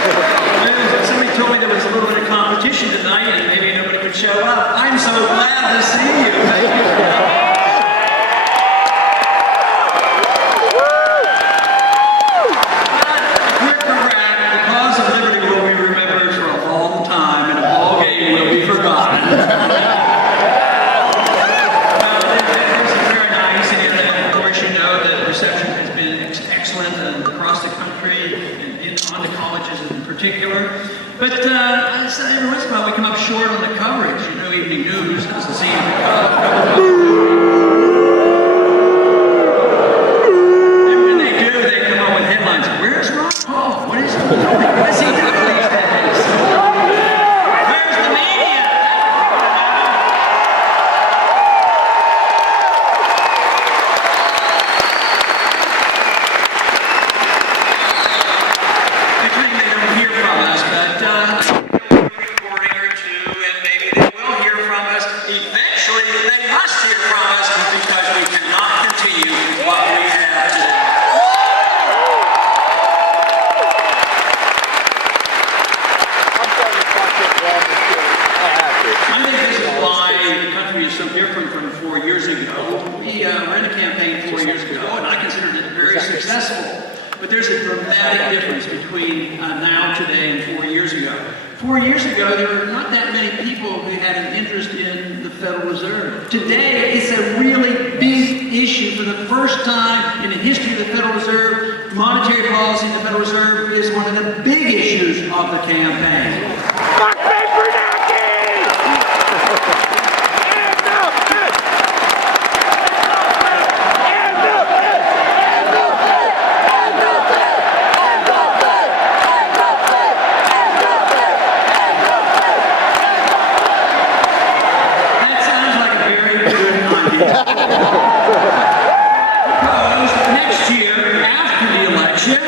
Somebody told me there was a little bit of competition tonight and maybe nobody would show up. I'm so glad to see you. Thank you. You're correct. The cause of liberty will be remembered for a long time, and a ball game will be forgotten. It's very nice, and of course you know that the reception has been excellent across the country and on the colleges in particular. But every once in a while we come up short on the coverage. You know, evening news doesn't seem to cover. And when they do, they come up with headlines. Where's Ron Paul? What is he doing? What is he doing these days? Where's the media? They claim they don't hear from us, but recording or two, and maybe they will hear from us. Eventually, they must hear from us because we cannot continue what we have today. I think this is why the country is so different from 4 years ago. We ran a campaign 4 years ago, and I considered it very successful. But there's a dramatic difference between now, today, and 4 years ago. 4 years ago, there were not that many people who had an interest in the Federal Reserve. Today, it's a really big issue. For the first time in the history of the Federal Reserve, monetary policy in the Federal Reserve is one of the big issues of the campaign. Next year, after the election,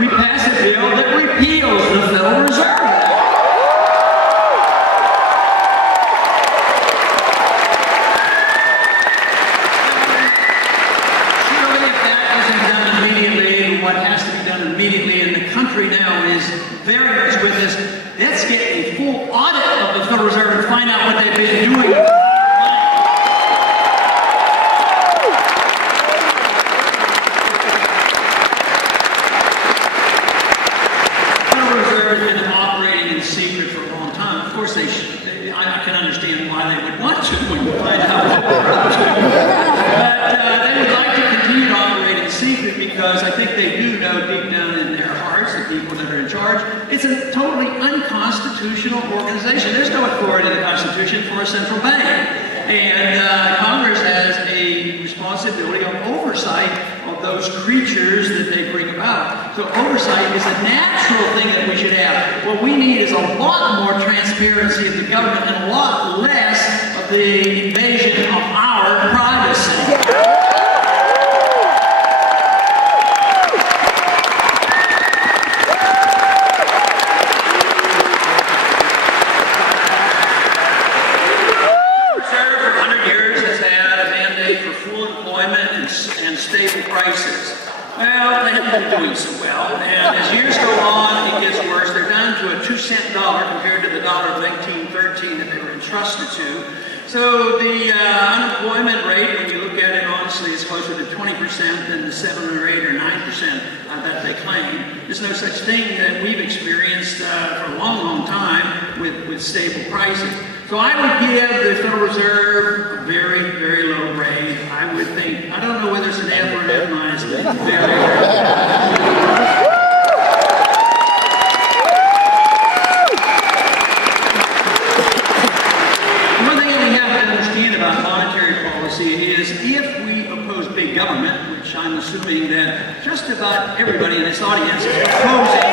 we pass a bill that repeals the Federal Reserve. Surely, if that isn't done immediately, what has to be done immediately in the country now is very much with this. Let's get a full audit of the Federal Reserve and find out what they've been doing. I can understand why they would want to when you find out what they're up to. But they would like to continue to operate in secret because I think they do know deep down in their hearts, the people that are in charge, it's a totally unconstitutional organization. There's no authority in the Constitution for a central bank. And Congress has a responsibility of oversight of those creatures that they bring about. So oversight is a natural thing that we should have. What we need is a lot more transparency of the government and a lot less of the invasion of our privacy. And stable prices. Well, they haven't been doing so well, and as years go on, it gets worse. They're down to a 2-cent dollar compared to the dollar of 1913 that they were entrusted to. So the unemployment rate, when you look at it honestly, is closer to 20% than the 7 or 8 or 9% that they claim. There's no such thing that we've experienced for a long, long time with stable prices. So I would give the Federal Reserve a very, very low grade. I would think, I don't know whether it's an F or an F minus, but very, very low. One thing that we have to understand about monetary policy is if we oppose big government, which I'm assuming that just about everybody in this audience is opposing.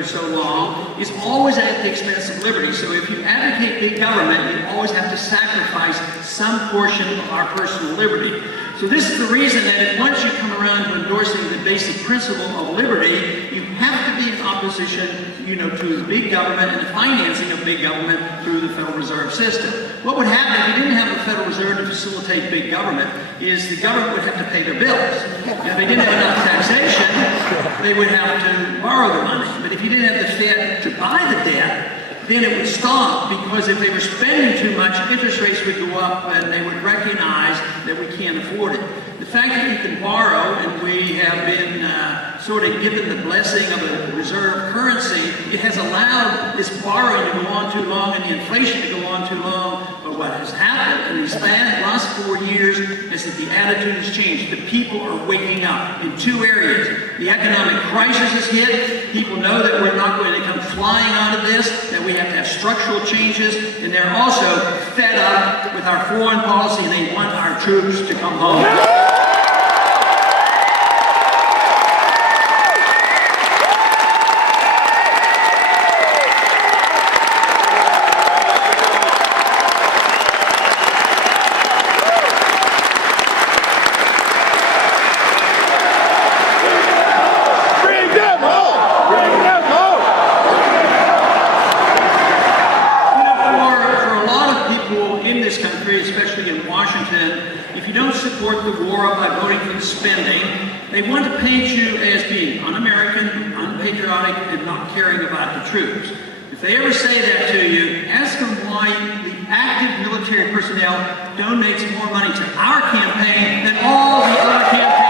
So long is always at the expense of liberty. So if you advocate big government, you always have to sacrifice some portion of our personal liberty. So this is the reason that once you come around to endorsing the basic principle of liberty, you have to be in opposition opposition, to big government and the financing of big government through the Federal Reserve System. What would happen if you didn't have a Federal Reserve to facilitate big government is the government would have to pay their bills. If they didn't have enough taxation, they would have to borrow the money. But if you didn't have the Fed to buy the debt, then it would stop, because if they were spending too much, interest rates would go up and they would recognize that we can't afford it. The fact that you can borrow, and we have been sort of given the blessing of a reserve currency, it has allowed this borrowing to go on too long and the inflation to go on too long. But what has happened in these last 4 years is that the attitude has changed. The people are waking up in two areas. The economic crisis has hit. People know that we're not going to come flying out of this, that we have to have structural changes, and they're also fed up with our foreign policy, and they want our troops to come home. They want to paint you as being un-American, unpatriotic, and not caring about the troops. If they ever say that to you, ask them why the active military personnel donates more money to our campaign than all the other campaigns.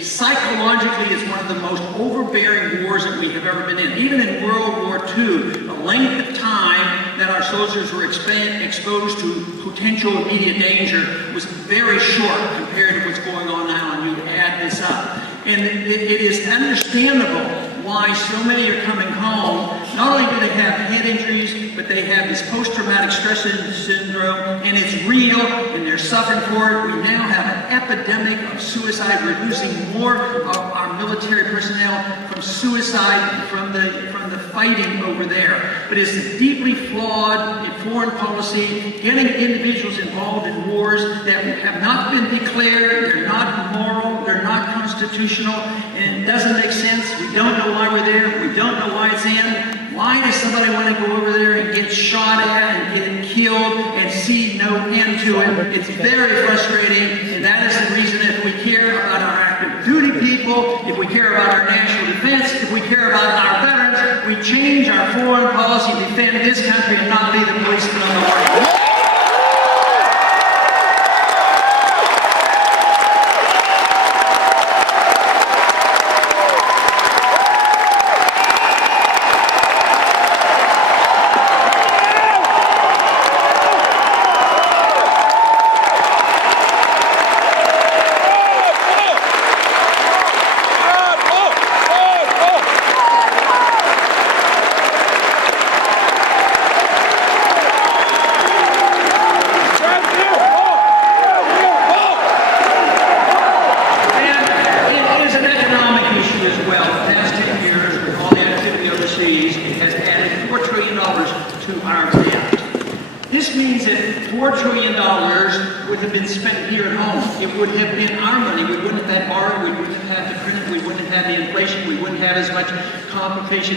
Psychologically, it's one of the most overbearing wars that we have ever been in. Even in World War II, the length of time that our soldiers were exposed to potential immediate danger was very short compared to what's going on now, and you add this up. And it is understandable why so many are coming home. Not only do they have head injuries, but they have this post-traumatic stress syndrome, and it's real, and they're suffering for it. We now have an epidemic of suicide. We're losing more of our military personnel from suicide, from the fighting over there. But it's deeply flawed in foreign policy, getting individuals involved in wars that have not been declared, they're not moral, they're not constitutional, and it doesn't make sense. We don't know why we're there, we don't know why it's in. Why does somebody want to go over there and get shot at and get killed and see no end to it? It's very frustrating, and that is the reason if we care about our active duty people, if we care about our national defense, if we care about our veterans, we change our foreign policy to defend this country and not be the policeman on the way.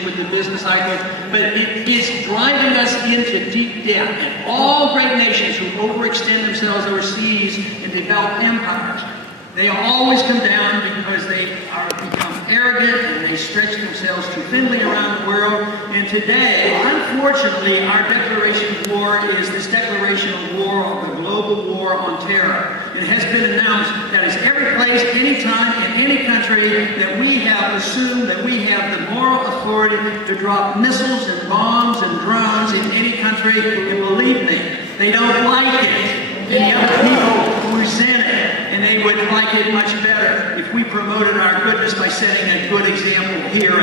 With the business cycle, but it is driving us into deep debt. And all great nations who overextend themselves overseas and develop empires, they always come down because they become arrogant and they stretch themselves too thinly around the world. And today, unfortunately, our declaration of war is this declaration of war, the global war on terror. It has been announced that is every place, anytime, in any country that we have assumed that we have the moral authority to drop missiles and bombs and drones in any country. And believe me, they don't like it. And the other people resent it. And they would like it much better if we promoted our goodness by setting a good example here